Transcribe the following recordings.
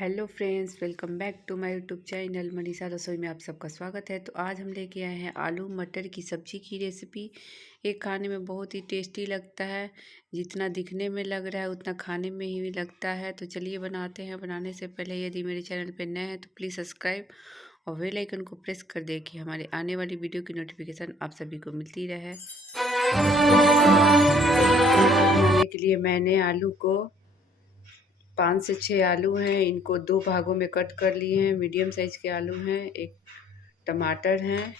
Hello friends, welcome back to my YouTube channel Manisha Rasoi में आप सबका स्वागत है। तो आज हम लेके आए हैं आलू मटर की सब्जी की रेसिपी। ये खाने में बहुत ही टेस्टी लगता है। जितना दिखने में लग रहा है उतना खाने में ही लगता है। तो चलिए बनाते हैं। बनाने से पहले यदि मेरे चैनल पर नए हैं तो प्लीज़ सब्सक्राइब और बेल आइकन को प्रेस कर दें कि हमारे आने वाली वीडियो की नोटिफिकेशन आप सभी को मिलती रहे। बनाने के लिए मैंने आलू को 5 से 6 आलू हैं, इनको 2 भागों में कट कर लिए हैं। मीडियम साइज़ के आलू हैं। एक टमाटर हैं,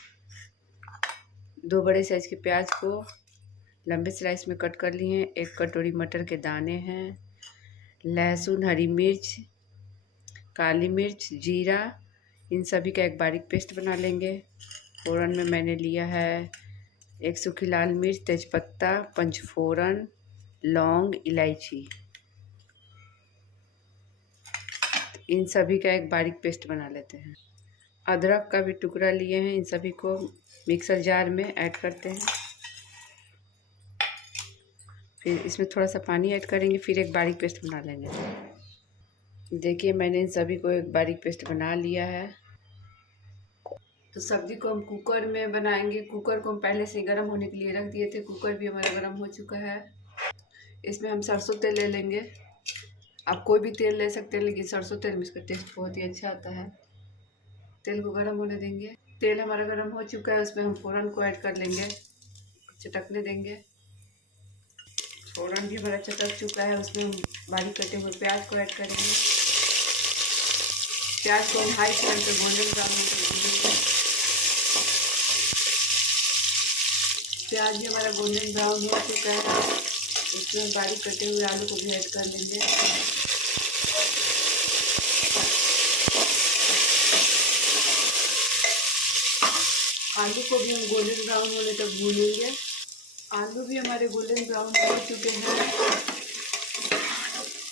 2 बड़े साइज़ के प्याज को लंबे स्लाइस में कट कर लिए हैं। एक कटोरी मटर के दाने हैं, लहसुन, हरी मिर्च, काली मिर्च, जीरा, इन सभी का एक बारीक पेस्ट बना लेंगे। फ़ोरन में मैंने लिया है एक सूखी लाल मिर्च, तेज़पत्ता, पंचफोरन, लौंग, इलायची, इन सभी का एक बारीक पेस्ट बना लेते हैं। अदरक का भी टुकड़ा लिए हैं, इन सभी को मिक्सर जार में ऐड करते हैं। फिर इसमें थोड़ा सा पानी ऐड करेंगे, फिर एक बारीक पेस्ट बना लेंगे। देखिए मैंने इन सभी को एक बारीक पेस्ट बना लिया है। तो सब्जी को हम कुकर में बनाएंगे। कुकर को हम पहले से गर्म होने के लिए रख दिए थे। कुकर भी हमारा गर्म हो चुका है। इसमें हम सरसों तेल ले लेंगे। आप कोई भी तेल ले सकते हैं, लेकिन सरसों तेल में इसका टेस्ट बहुत ही अच्छा आता है। तेल को गर्म होने देंगे। तेल हमारा गर्म हो चुका है, उसमें हम फ़ोरन को ऐड कर लेंगे, चटकने देंगे। फ़ोरन भी हमारा चटक चुका है, उसमें हम बारीक कटे हुए प्याज को ऐड करेंगे। प्याज को हम हाई फ्लेम पे गोल्डन ब्राउन होकर भूनेंगे। प्याज भी हमारा गोल्डन ब्राउन हो चुका है, इसमें हम बारीक कटे हुए आलू को भी ऐड कर लेंगे। आलू को भी हम गोल्डन ब्राउन होने तक भूनेंगे। आलू भी हमारे गोल्डन ब्राउन हो चुके हैं।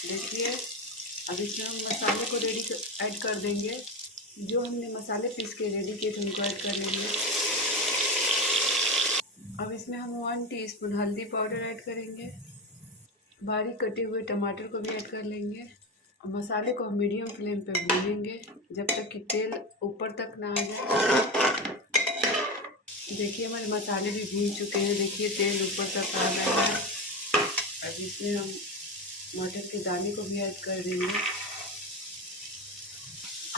देखिए अब इसमें हम मसाले को ऐड कर देंगे। जो हमने मसाले पीस के रेडी किए थे उनको ऐड कर लेंगे। अब इसमें हम 1 टीस्पून हल्दी पाउडर ऐड करेंगे। बारीक कटे हुए टमाटर को भी ऐड कर लेंगे। और मसाले को हम मीडियम फ्लेम पे भूनेंगे जब तक कि तेल ऊपर तक ना आ जाए। देखिए हमारे मसाले भी भून चुके हैं। देखिए तेल ऊपर तक आ रहा है। अब इसमें हम मटर के दाने को भी ऐड कर देंगे।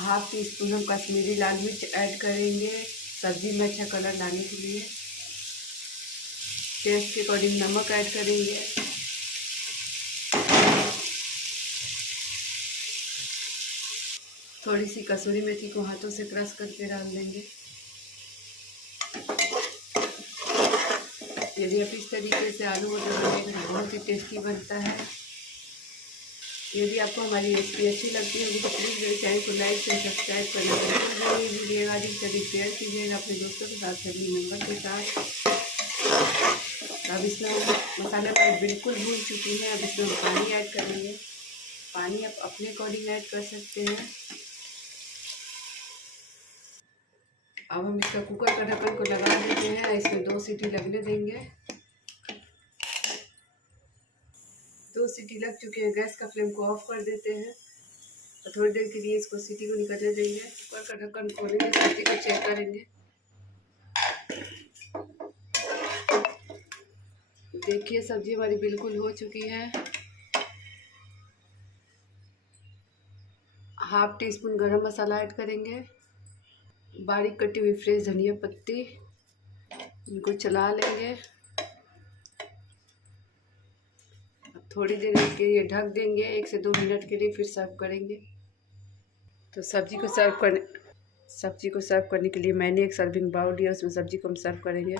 ½ टीस्पून हम कश्मीरी लाल मिर्च ऐड करेंगे सब्जी में अच्छा कलर लाने के लिए। टेस्ट के अकॉर्डिंग नमक ऐड करेंगे। थोड़ी सी कसूरी मेथी को हाथों से क्रश करके डाल देंगे। यदि आप इस तरीके से आलू मटर बनाएंगे तो बहुत ही टेस्टी बनता है। यदि आपको हमारी रेसिपी अच्छी लगती होगी तो प्लीज़ मेरे चैनल को लाइक और सब्सक्राइब करना बिल्कुल भूलिएगा। अधिक से अधिक शेयर कीजिएगा अपने दोस्तों के साथ, फैमिली मेम्बर के साथ। अब इसमें हम मसाला पैक बिल्कुल भून चुकी है। अब इसमें हम पानी ऐड करेंगे। पानी आप अपने अकॉर्डिंग ऐड कर सकते हैं। अब हम इसका कुकर का ढक्कन को लगा देते हैं। इसमें 2 सीटी लगने देंगे। 2 सीटी लग चुके हैं। गैस का फ्लेम को ऑफ कर देते हैं और थोड़ी देर के लिए इसको सीटी को निकलने देंगे। कुकर का ढक्कन खोलेंगे, सब्जी को चेक करेंगे। देखिए सब्जी हमारी बिल्कुल हो चुकी है। ½ टीस्पून गरम मसाला ऐड करेंगे। बारीक कटी हुई फ्रेश धनिया पत्ती, इनको चला लेंगे। थोड़ी देर के लिए ढक देंगे, 1 से 2 मिनट के लिए, फिर सर्व करेंगे। तो सब्जी को सर्व करने के लिए मैंने एक सर्विंग बाउल लिया, उसमें सब्जी को हम सर्व करेंगे।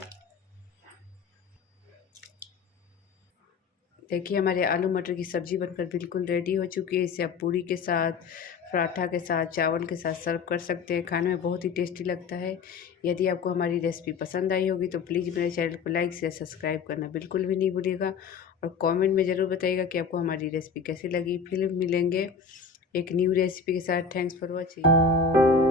देखिए हमारे आलू मटर की सब्ज़ी बनकर बिल्कुल रेडी हो चुकी है। इसे आप पूरी के साथ, पराठा के साथ, चावल के साथ सर्व कर सकते हैं। खाने में बहुत ही टेस्टी लगता है। यदि आपको हमारी रेसिपी पसंद आई होगी तो प्लीज़ मेरे चैनल को लाइक शेयर सब्सक्राइब करना बिल्कुल भी नहीं भूलिएगा। और कमेंट में ज़रूर बताइएगा कि आपको हमारी रेसिपी कैसी लगी। फिर मिलेंगे एक न्यू रेसिपी के साथ। Thanks for watching.